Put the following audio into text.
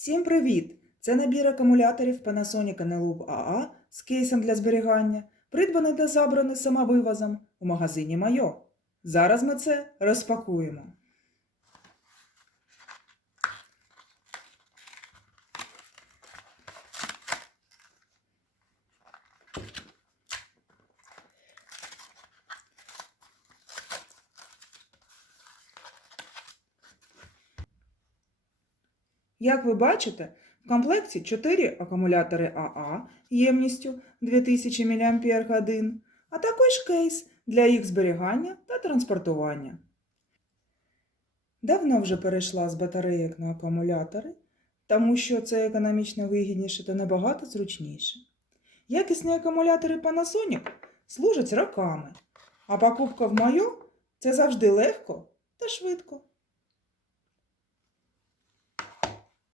Всім привіт! Це набір акумуляторів Panasonic NLUB AA з кейсом для зберігання, придбаний та забраний самовивозом у магазині Майо. Зараз ми це розпакуємо. Як ви бачите, в комплекті 4 акумулятори АА ємністю 2000 мАч, а також кейс для їх зберігання та транспортування. Давно вже перейшла з батарейок на акумулятори, тому що це економічно вигідніше та набагато зручніше. Якісні акумулятори Panasonic служать роками, а покупка в Майо – це завжди легко та швидко.